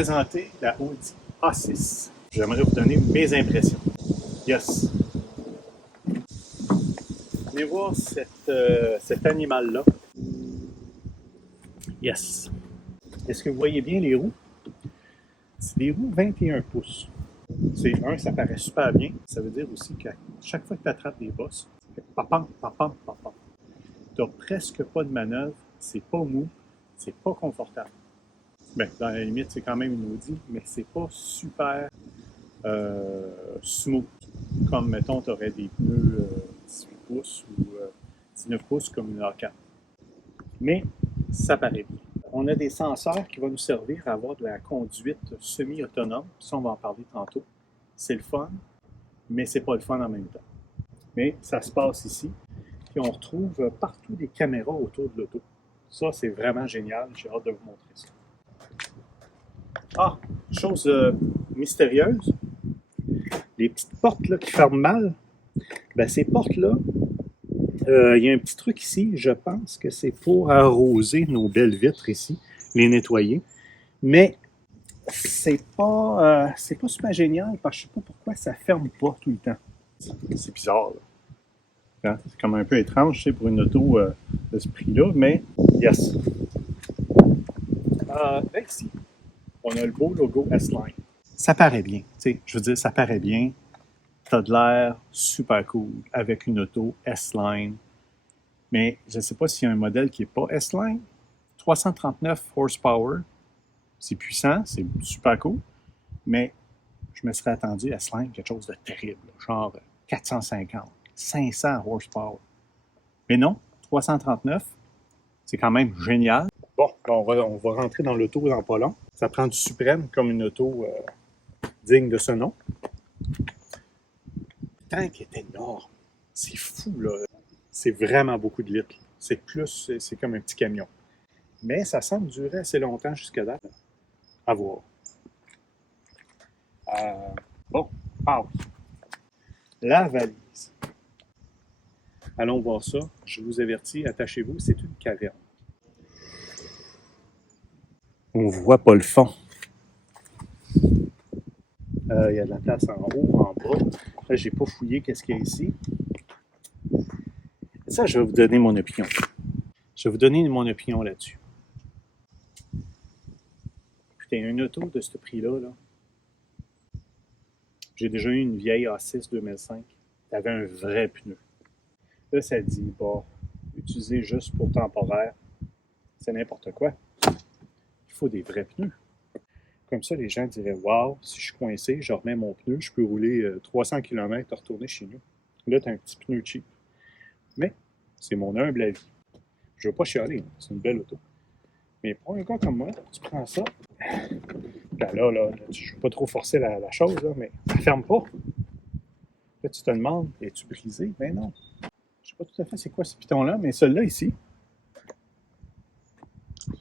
présenter la Audi A6. J'aimerais vous donner mes impressions. Yes! Venez voir cet animal-là. Yes! Est-ce que vous voyez bien les roues? C'est des roues 21 pouces. Ça paraît super bien. Ça veut dire aussi qu'à chaque fois que tu attrapes des bosses, ça fait papam, papam, papam. Tu n'as presque pas de manœuvre, c'est pas mou, c'est pas confortable. Bien, dans la limite, c'est quand même une Audi, mais c'est pas super smooth. Comme, mettons, tu aurais des pneus 18 pouces ou 19 pouces comme une A4. Mais ça paraît bien. On a des senseurs qui vont nous servir à avoir de la conduite semi-autonome. Ça, on va en parler tantôt. C'est le fun, mais c'est pas le fun en même temps. Mais ça se passe ici. Puis on retrouve partout des caméras autour de l'auto. Ça, c'est vraiment génial. J'ai hâte de vous montrer ça. Ah, chose mystérieuse. Les petites portes là, qui ferment mal, ben, ces portes-là, il y a un petit truc ici, je pense que c'est pour arroser nos belles vitres ici, les nettoyer. Mais c'est pas super génial parce que je sais pas pourquoi ça ferme pas tout le temps. C'est bizarre, là. C'est comme un peu étrange, je sais, pour une auto de ce prix-là, mais yes. Là, ici, on a le beau logo S-Line. Ça paraît bien, tu sais, je veux dire, ça paraît bien. T'as de l'air super cool avec une auto S-Line. Mais je ne sais pas s'il y a un modèle qui n'est pas S-Line. 339 horsepower, c'est puissant, c'est super cool. Mais je me serais attendu à S-Line quelque chose de terrible, genre 450, 500 horsepower. Mais non, 339, c'est quand même génial. Bon, on va rentrer dans l'auto dans pas long. Ça prend du suprême comme une auto digne de ce nom. Le tank est énorme. C'est fou, là. C'est vraiment beaucoup de litres. C'est comme un petit camion. Mais ça semble durer assez longtemps jusqu'à date. À voir. Bon, pause. La valise. Allons voir ça. Je vous avertis, attachez-vous, c'est une caverne. On ne voit pas le fond. Il y a de la place en haut, en bas. Là, j'ai pas fouillé qu'est-ce qu'il y a ici. Ça, je vais vous donner mon opinion. Je vais vous donner mon opinion là-dessus. Putain, une auto de ce prix-là, là. J'ai déjà eu une vieille A6 2005. Elle avait un vrai pneu. Là, ça dit, bah, utiliser juste pour temporaire, c'est n'importe quoi. Il faut des vrais pneus. Comme ça, les gens diraient, wow, si je suis coincé, je remets mon pneu, je peux rouler 300 km et retourner chez nous. Là, tu as un petit pneu cheap. Mais c'est mon humble avis. Je ne veux pas chialer, c'est une belle auto. Mais pour un gars comme moi, tu prends ça. Ben là, je ne veux pas trop forcer la chose, là, mais ça ne ferme pas. Là, tu te demandes, es-tu brisé? Ben non. Je ne sais pas tout à fait c'est quoi ce piton-là, mais celui-là ici.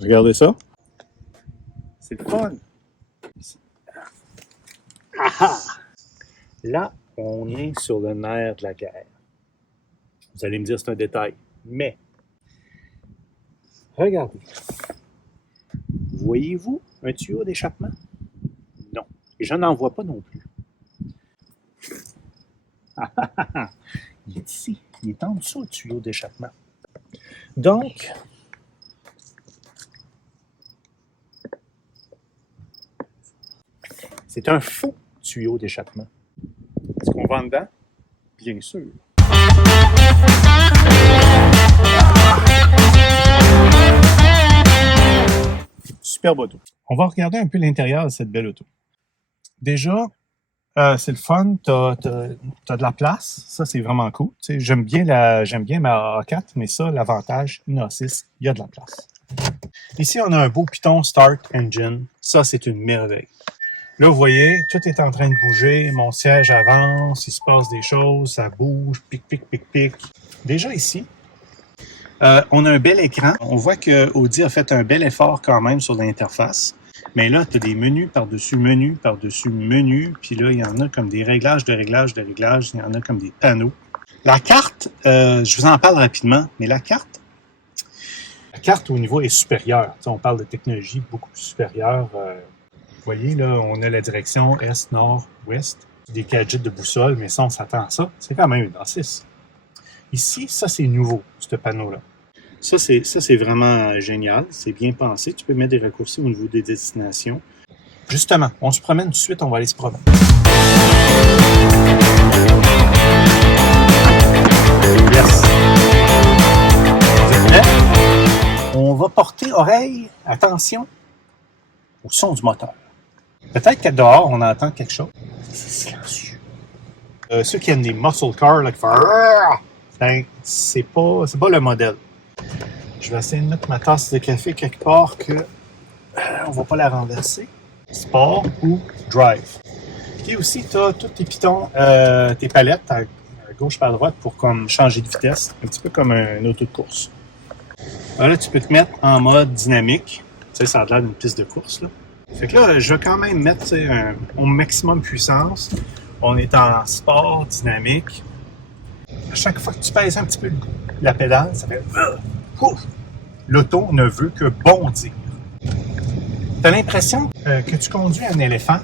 Regardez ça. C'est le fun. Ah ah! Là, on est sur le nerf de la guerre. Vous allez me dire c'est un détail, mais regardez. Voyez-vous un tuyau d'échappement? Non. Et je n'en vois pas non plus. Il est ici. Il est en dessous du tuyau d'échappement. Donc, c'est un faux tuyau d'échappement. Est-ce qu'on va en dedans? Bien sûr. Superbe auto. On va regarder un peu l'intérieur de cette belle auto. Déjà, c'est le fun, t'as de la place, ça c'est vraiment cool. Tu sais, j'aime bien ma A4, mais ça, l'avantage, une A6, il y a de la place. Ici, on a un beau piton Start Engine, ça c'est une merveille. Là, vous voyez, tout est en train de bouger, mon siège avance, il se passe des choses, ça bouge, pic, pic, pic, pic. Déjà ici, on a un bel écran. On voit que Audi a fait un bel effort quand même sur l'interface. Mais là, tu as des menus par-dessus menus, par-dessus menus. Puis là, il y en a comme des réglages. Il y en a comme des panneaux. La carte, je vous en parle rapidement, mais la carte au niveau est supérieure. Tu sais, on parle de technologie beaucoup plus supérieure. voyez, là, on a la direction est, nord, ouest. Des gadgets de boussole, mais ça, on s'attend à ça. C'est quand même une dans 6. Ici, ça, c'est nouveau, ce panneau-là. Ça, c'est vraiment génial. C'est bien pensé. Tu peux mettre des raccourcis au niveau des destinations. Justement, on se promène tout de suite, on va aller se promener. Yes! Vous êtes prêts? On va porter oreille, attention, au son du moteur. Peut-être qu'à dehors, on entend quelque chose. C'est silencieux. Ceux qui aiment des muscle cars, là, qui font... Ben, c'est pas le modèle. Je vais essayer de mettre ma tasse de café quelque part que on va pas la renverser. Sport ou drive. Et aussi, tu as tous tes pitons, tes palettes à gauche par droite pour comme changer de vitesse, un petit peu comme un auto de course. Alors là, tu peux te mettre en mode dynamique. Tu sais, ça a l'air d'une piste de course, là. Fait que là, je vais quand même mettre au maximum puissance. On est en sport dynamique. À chaque fois que tu pèses un petit peu la pédale, ça fait... L'auto ne veut que bondir. Tu as l'impression que tu conduis un éléphant,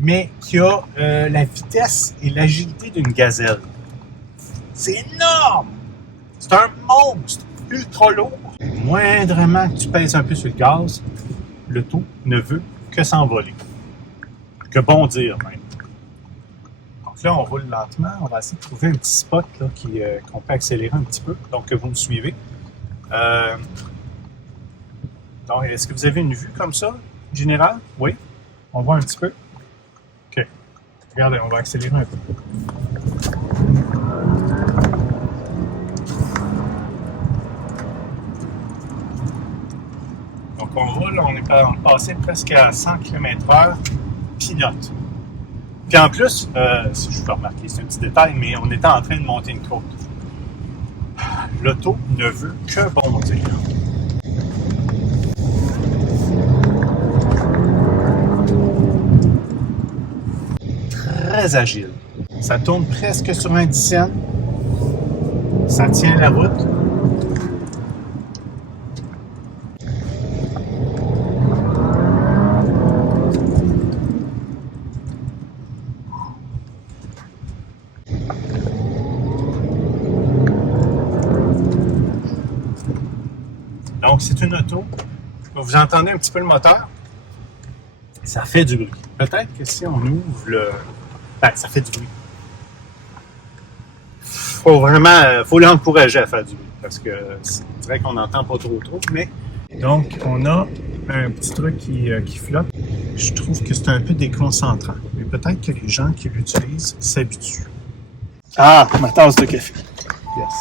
mais qui a la vitesse et l'agilité d'une gazelle. C'est énorme! C'est un monstre ultra lourd. Moindrement que tu pèses un peu sur le gaz, l'auto ne veut que s'envoler, que bondir même. Donc là, on roule lentement. On va essayer de trouver un petit spot là, qu'on peut accélérer un petit peu. Donc, vous me suivez. Donc, est-ce que vous avez une vue comme ça, générale? Oui? On voit un petit peu? OK. Regardez, on va accélérer un peu. Donc, on roule, on est passé presque à 100 km/h, pilote. Puis en plus, si je vous peux remarquer, c'est un petit détail, mais on était en train de monter une côte. L'auto ne veut que bondir. Très agile. Ça tourne presque sur un dixième. Ça tient la route. Donc, c'est une auto. Vous entendez un petit peu le moteur? Ça fait du bruit. Peut-être que si on ouvre le... Ben, ça fait du bruit. Faut l'encourager à faire du bruit. Parce que c'est vrai qu'on n'entend pas trop, mais... Donc, on a un petit truc qui flotte. Je trouve que c'est un peu déconcentrant. Mais peut-être que les gens qui l'utilisent s'habituent. Ah, ma tasse de café. Yes.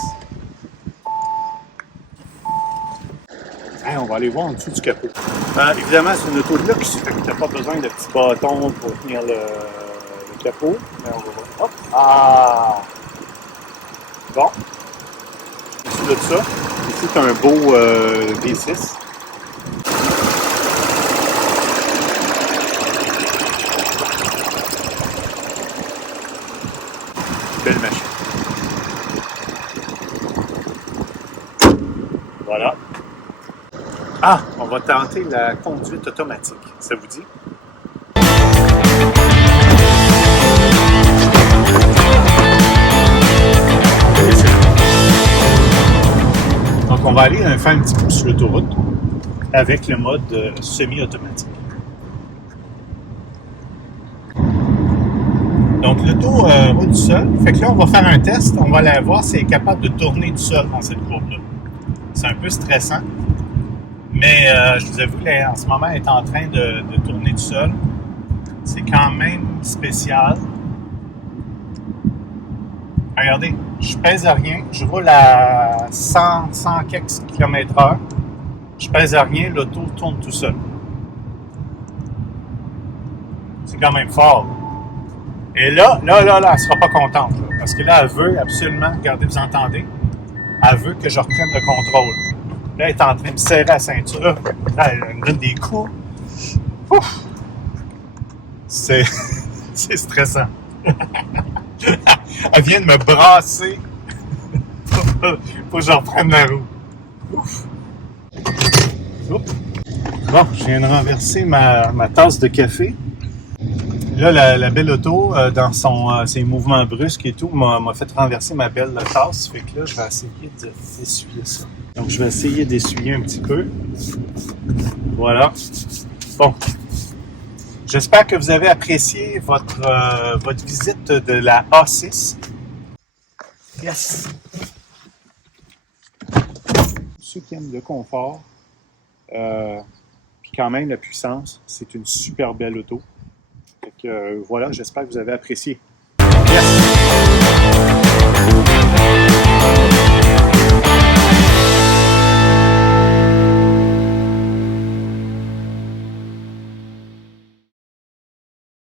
Hey, on va aller voir en dessous du capot. Évidemment, c'est une auto de luxe, fait que tu n'as pas besoin de petits bâtons pour tenir le capot. Mais on va voir. Hop! Ah! Bon. Ici de ça. Ici, tu as un beau V6. Belle machine. Voilà. Ah, on va tenter la conduite automatique. Ça vous dit? Donc, on va aller faire un petit peu sur l'autoroute avec le mode semi-automatique. Donc, l'auto roule tout seul. Fait que là, on va faire un test. On va aller voir si elle est capable de tourner tout seul dans cette courbe-là. C'est un peu stressant. Mais je vous avoue, là, en ce moment, elle est en train de tourner tout seul. C'est quand même spécial. Regardez, je pèse à rien. Je roule à 100 quelques km/h. Je pèse à rien, l'auto tourne tout seul. C'est quand même fort. Et là, elle ne sera pas contente. Là, parce que là, elle veut absolument, regardez, vous entendez, elle veut que je reprenne le contrôle. Là, elle est en train de serrer la ceinture. Là, elle me donne des coups. Ouf! C'est stressant. Elle vient de me brasser. Faut que je reprenne la roue. Ouf! Oups! Bon, je viens de renverser ma tasse de café. Là, la belle auto, dans ses mouvements brusques et tout, m'a fait renverser ma belle tasse. Fait que là, je vais essayer d'essuyer ça. Donc, je vais essayer d'essuyer un petit peu. Voilà. Bon. J'espère que vous avez apprécié votre visite de la A6. Yes! Ceux qui aiment le confort, puis quand même la puissance, c'est une super belle auto. Fait que, voilà, j'espère que vous avez apprécié. Yes!